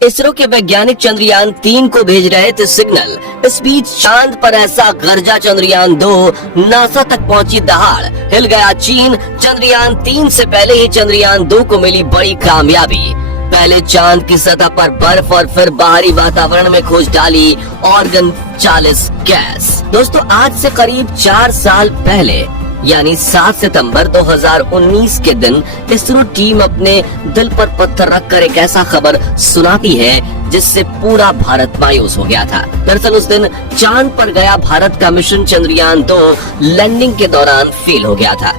इसरो के वैज्ञानिक चंद्रयान 3 को भेज रहे थे सिग्नल। इस बीच चांद पर ऐसा गरजा चंद्रयान 2, नासा तक पहुंची दहाड़, हिल गया चीन। चंद्रयान 3 से पहले ही चंद्रयान 2 को मिली बड़ी कामयाबी। पहले चांद की सतह पर बर्फ और फिर बाहरी वातावरण में खोज डाली ऑर्गन 40 गैस। दोस्तों, आज से करीब 4 साल पहले यानी 7 सितंबर 2019 के दिन इसरो टीम अपने दिल पर पत्थर रखकर एक ऐसा खबर सुनाती है जिससे पूरा भारत मायूस हो गया था। दरअसल उस दिन चांद पर गया भारत का मिशन चंद्रयान 2 लैंडिंग के दौरान फेल हो गया था।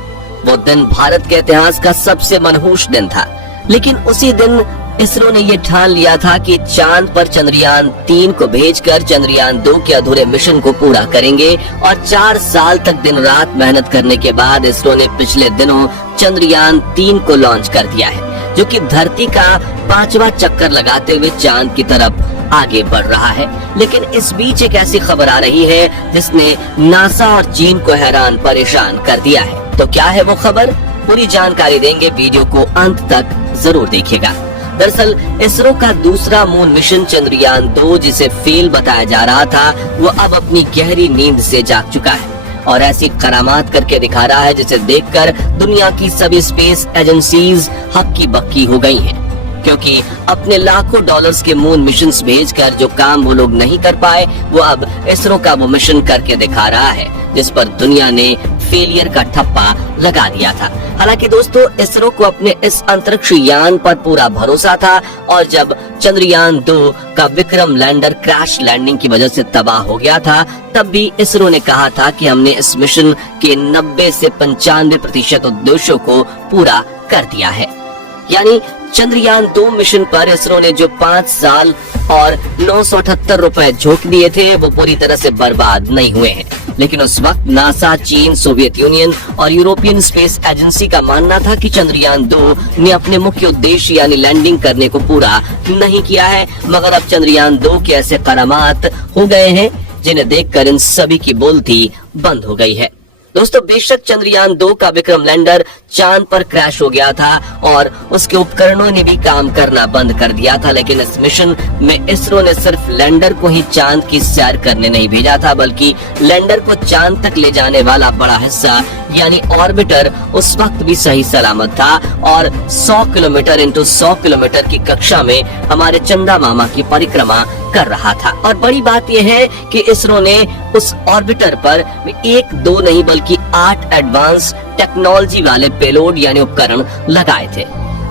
वो दिन भारत के इतिहास का सबसे मनहूस दिन था। लेकिन उसी दिन इसरो ने ये ठान लिया था कि चांद पर चंद्रयान 3 को भेजकर चंद्रयान 2 के अधूरे मिशन को पूरा करेंगे। और 4 साल तक दिन रात मेहनत करने के बाद इसरो ने पिछले दिनों चंद्रयान 3 को लॉन्च कर दिया है, जो कि धरती का 5वां चक्कर लगाते हुए चांद की तरफ आगे बढ़ रहा है। लेकिन इस बीच एक ऐसी खबर आ रही है जिसने नासा और चीन को हैरान परेशान कर दिया है। तो क्या है वो खबर? पूरी जानकारी देंगे, वीडियो को अंत तक जरूर देखिएगा। दरअसल इसरो का दूसरा मून मिशन चंद्रयान 2, जिसे फेल बताया जा रहा था, वो अब अपनी गहरी नींद से जाग चुका है और ऐसी करामात करके दिखा रहा है जिसे देखकर दुनिया की सभी स्पेस एजेंसीज हक्की बक्की हो गई हैं। क्योंकि अपने लाखों डॉलर्स के मून मिशंस भेजकर जो काम वो लोग नहीं कर पाए, वो अब इसरो का वो मिशन करके दिखा रहा है जिस पर दुनिया ने फेलियर का ठप्पा लगा दिया था। हालांकि दोस्तों, इसरो को अपने इस अंतरिक्ष यान पर पूरा भरोसा था और जब चंद्रयान 2 का विक्रम लैंडर क्रैश लैंडिंग की वजह से तबाह हो गया था, तब भी इसरो ने कहा था कि हमने इस मिशन के 90 से 95% उद्देश्यों को पूरा कर दिया है। यानी चंद्रयान 2 मिशन पर इसरो ने जो 5 साल और 978 रुपए झोंक दिए थे, वो पूरी तरह से बर्बाद नहीं हुए हैं। लेकिन उस वक्त नासा, चीन, सोवियत यूनियन और यूरोपियन स्पेस एजेंसी का मानना था कि चंद्रयान 2 ने अपने मुख्य उद्देश्य यानी लैंडिंग करने को पूरा नहीं किया है। मगर अब चंद्रयान 2 के ऐसे करामात हो गए हैं जिन्हें देखकर इन सभी की बोलती बंद हो गई है। दोस्तों, बेशक चंद्रयान 2 का विक्रम लैंडर चांद पर क्रैश हो गया था और उसके उपकरणों ने भी काम करना बंद कर दिया था, लेकिन इस मिशन में इसरो ने सिर्फ लैंडर को ही चांद की सैर करने नहीं भेजा था, बल्कि लैंडर को चांद तक ले जाने वाला बड़ा हिस्सा यानी ऑर्बिटर उस वक्त भी सही सलामत था और 100 किलोमीटर इंटू 100 किलोमीटर की कक्षा में हमारे चंदा मामा की परिक्रमा कर रहा था। और बड़ी बात यह है कि इसरो ने उस ऑर्बिटर पर 1-2 नहीं बल्कि 8 एडवांस टेक्नोलॉजी वाले पेलोड यानी उपकरण लगाए थे,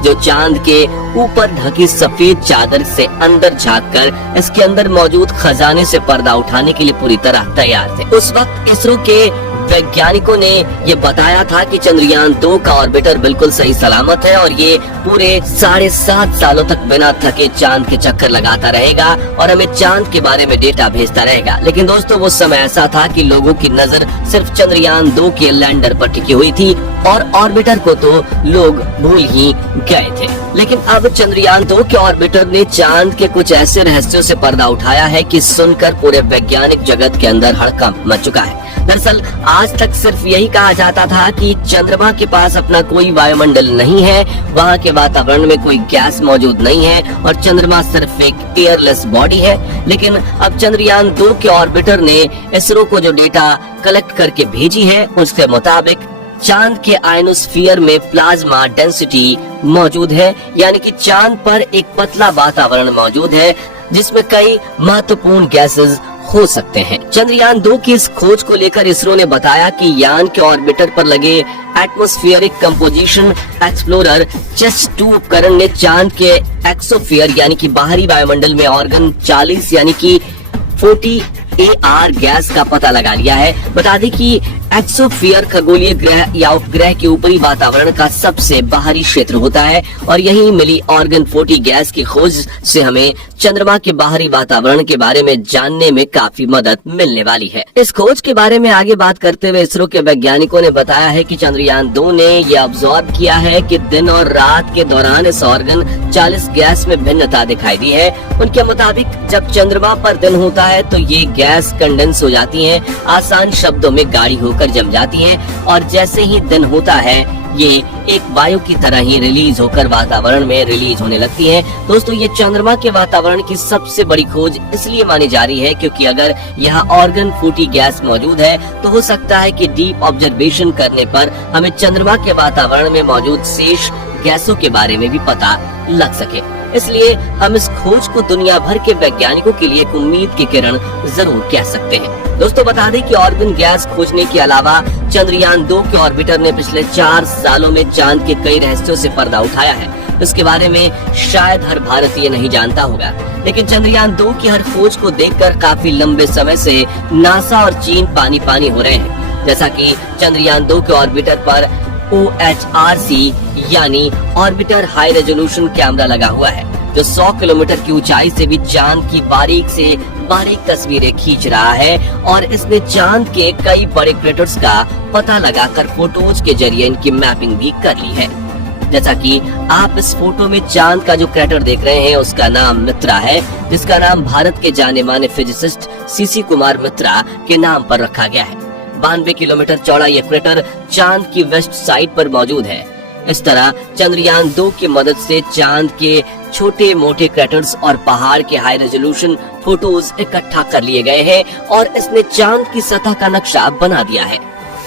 जो चांद के ऊपर ढकी सफेद चादर से अंदर झांककर इसके अंदर मौजूद खजाने से पर्दा उठाने के लिए पूरी तरह तैयार थे। उस वक्त इसरो के वैज्ञानिकों ने ये बताया था कि चंद्रयान 2 का ऑर्बिटर बिल्कुल सही सलामत है और ये पूरे 7.5 सालों तक बिना थके चांद के चक्कर लगाता रहेगा और हमें चांद के बारे में डेटा भेजता रहेगा। लेकिन दोस्तों, वो समय ऐसा था कि लोगों की नजर सिर्फ चंद्रयान 2 के लैंडर पर टिकी हुई थी और ऑर्बिटर को तो लोग भूल ही गए थे। लेकिन अब चंद्रयान 2 के ऑर्बिटर ने चांद के कुछ ऐसे रहस्यों से पर्दा उठाया है कि सुनकर पूरे वैज्ञानिक जगत के अंदर हड़कंप मच चुका है। दरअसल आज तक सिर्फ यही कहा जाता था कि चंद्रमा के पास अपना कोई वायुमंडल नहीं है, वहाँ के वातावरण में कोई गैस मौजूद नहीं है और चंद्रमा सिर्फ एक एयरलेस बॉडी है। लेकिन अब चंद्रयान 2 के ऑर्बिटर ने इसरो को जो डेटा कलेक्ट करके भेजी है, उसके मुताबिक चांद के आयनोस्फीयर में प्लाज्मा डेंसिटी मौजूद है, यानी कि चांद पर एक पतला वातावरण मौजूद है जिसमें कई महत्वपूर्ण गैसेस हो सकते हैं। चंद्रयान 2 की इस खोज को लेकर इसरो ने बताया कि यान के ऑर्बिटर पर लगे एटमॉस्फेरिक कंपोजिशन एक्सप्लोरर चेस्ट 2 उपकरण ने चांद के एक्सोस्फीयर यानी कि बाहरी वायुमंडल में ऑर्गन 40 यानी कि 40 AR गैस का पता लगा लिया है। बता दें कि एक्सोस्फीयर खगोलीय ग्रह या उपग्रह के ऊपरी वातावरण का सबसे बाहरी क्षेत्र होता है और यहीं मिली ऑर्गन 40 गैस की खोज से हमें चंद्रमा के बाहरी वातावरण के बारे में जानने में काफी मदद मिलने वाली है। इस खोज के बारे में आगे बात करते हुए इसरो के वैज्ञानिकों ने बताया है कि चंद्रयान 2 ने ये ऑब्जर्व किया है कि दिन और रात के दौरान इस ऑर्गन 40 गैस में भिन्नता दिखाई दी है। उनके मुताबिक जब चंद्रमा पर दिन होता है तो ये गैस गैस कंडेंस हो जाती हैं, आसान शब्दों में गाढ़ी होकर जम जाती हैं और जैसे ही दिन होता है ये एक वायु की तरह ही रिलीज होकर वातावरण में रिलीज होने लगती है। दोस्तों, ये चंद्रमा के वातावरण की सबसे बड़ी खोज इसलिए मानी जा रही है क्योंकि अगर यहाँ ऑर्गन फूटी गैस मौजूद है तो हो सकता है कि डीप ऑब्जर्वेशन करने पर हमें चंद्रमा के वातावरण में मौजूद शेष गैसों के बारे में भी पता लग सके। इसलिए हम इस खोज को दुनिया भर के वैज्ञानिकों के लिए एक उम्मीद की किरण जरूर कह सकते हैं। दोस्तों, बता दें कि ऑर्गन गैस खोजने के अलावा चंद्रयान 2 के ऑर्बिटर ने पिछले 4 सालों में चांद के कई रहस्यों से पर्दा उठाया है। इसके बारे में शायद हर भारतीय नहीं जानता होगा, लेकिन चंद्रयान 2 की हर खोज को देखकर काफी लंबे समय से नासा और चीन पानी पानी हो रहे हैं। जैसा कि चंद्रयान 2 के ऑर्बिटर पर OHRC यानी ऑर्बिटर हाई रेजोल्यूशन कैमरा लगा हुआ है, जो 100 किलोमीटर की ऊंचाई से भी चांद की बारीक से बारीक तस्वीरें खींच रहा है और इसने चांद के कई बड़े क्रेटर्स का पता लगाकर फोटोज के जरिए इनकी मैपिंग भी कर ली है। जैसा कि आप इस फोटो में चांद का जो क्रेटर देख रहे हैं उसका नाम मित्रा है, जिसका नाम भारत के जाने माने फिजिसिस्ट सीसी कुमार मित्रा के नाम पर रखा गया है। 92 किलोमीटर चौड़ा ये क्रेटर चांद की वेस्ट साइड पर मौजूद है। इस तरह चंद्रयान 2 की मदद से चांद के छोटे मोटे क्रेटर्स और पहाड़ के हाई रेजोल्यूशन फोटोज इकट्ठा कर लिए गए हैं और इसने चांद की सतह का नक्शा बना दिया है,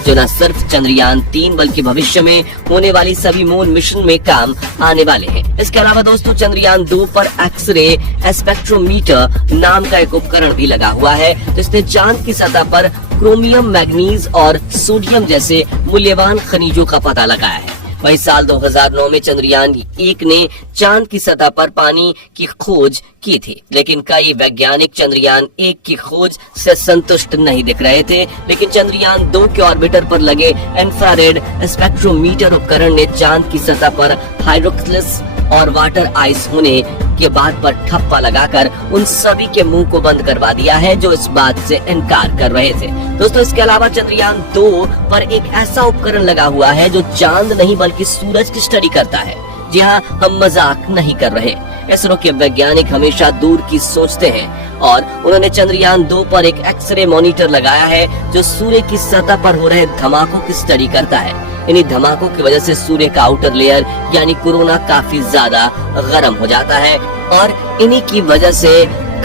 जो न सिर्फ चंद्रयान 3 बल्कि भविष्य में होने वाली सभी मून मिशन में काम आने वाले हैं। इसके अलावा दोस्तों, चंद्रयान 2 पर एक्सरे स्पेक्ट्रोमीटर नाम का एक उपकरण भी लगा हुआ है, जिसने चांद की सतह पर क्रोमियम, मैग्नीज और सोडियम जैसे मूल्यवान खनिजों का पता लगाया है। वही साल 2009 में चंद्रयान 1 ने चांद की सतह पर पानी की खोज की थी, लेकिन कई वैज्ञानिक चंद्रयान 1 की खोज से संतुष्ट नहीं दिख रहे थे। लेकिन चंद्रयान 2 के ऑर्बिटर पर लगे इंफ्रारेड स्पेक्ट्रोमीटर उपकरण ने चांद की सतह पर हाइड्रोक्सिस और वाटर आइस होने के बाद पर ठप्पा लगाकर उन सभी के मुंह को बंद करवा दिया है जो इस बात से इनकार कर रहे थे। दोस्तों, इसके अलावा चंद्रयान 2 पर एक ऐसा उपकरण लगा हुआ है जो चांद नहीं बल्कि सूरज की स्टडी करता है। जी हाँ, हम मजाक नहीं कर रहे। इसरो के वैज्ञानिक हमेशा दूर की सोचते हैं और उन्होंने चंद्रयान 2 पर एक एक्सरे मॉनिटर लगाया है जो सूर्य की सतह पर हो रहे धमाकों की स्टडी करता है। इन्हीं धमाकों की वजह से सूर्य का आउटर लेयर यानी कोरोना काफी ज्यादा गर्म हो जाता है और इन्हीं की वजह से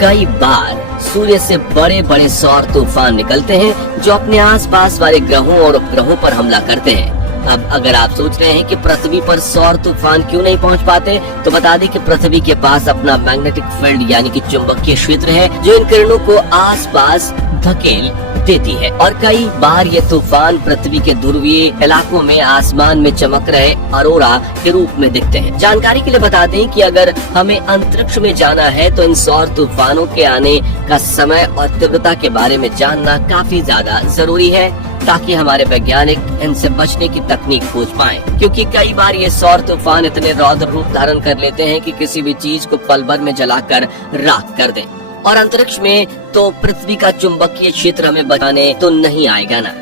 कई बार सूर्य से बड़े बड़े सौर तूफान निकलते हैं जो अपने आसपास वाले ग्रहों और उपग्रहों पर हमला करते हैं। अब अगर आप सोच रहे हैं कि पृथ्वी पर सौर तूफान क्यों नहीं पहुंच पाते, तो बता दें कि पृथ्वी के पास अपना मैग्नेटिक फील्ड यानी कि चुंबकीय क्षेत्र है जो इन किरणों को आसपास धकेल देती है और कई बार ये तूफान पृथ्वी के ध्रुवीय इलाकों में आसमान में चमक रहे अरोरा के रूप में दिखते हैं। जानकारी के लिए बता दें कि अगर हमें अंतरिक्ष में जाना है तो इन सौर तूफानों के आने का समय और तीव्रता के बारे में जानना काफी ज्यादा जरूरी है ताकि हमारे वैज्ञानिक इनसे बचने की तकनीक खोज पाएं, क्योंकि कई बार ये सौर तूफान इतने रौद्र रूप धारण कर लेते हैं कि किसी भी चीज को पल भर में जलाकर राख कर दें। और अंतरिक्ष में तो पृथ्वी का चुंबकीय क्षेत्र हमें बचाने तो नहीं आएगा ना।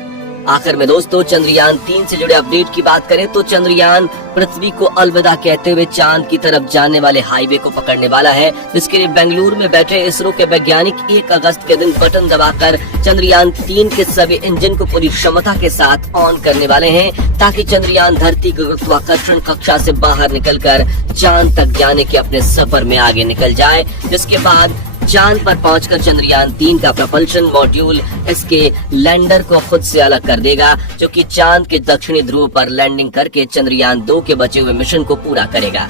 आखिर में दोस्तों, चंद्रयान 3 से जुड़े अपडेट की बात करें तो चंद्रयान पृथ्वी को अलविदा कहते हुए चांद की तरफ जाने वाले हाईवे को पकड़ने वाला है, जिसके लिए बेंगलुरु में बैठे इसरो के वैज्ञानिक 1 अगस्त के दिन बटन दबाकर चंद्रयान 3 के सभी इंजन को पूरी क्षमता के साथ ऑन करने वाले हैं, ताकि चंद्रयान धरती की गुरुत्वाकर्षण कक्षा से बाहर निकलकर चांद तक जाने के अपने सफर में आगे निकल जाए, जिसके बाद चांद पर पहुंचकर चंद्रयान 3 का प्रपल्शन मॉड्यूल इसके लैंडर को खुद से अलग कर देगा, जो कि चांद के दक्षिणी ध्रुव पर लैंडिंग करके चंद्रयान 2 के बचे हुए मिशन को पूरा करेगा।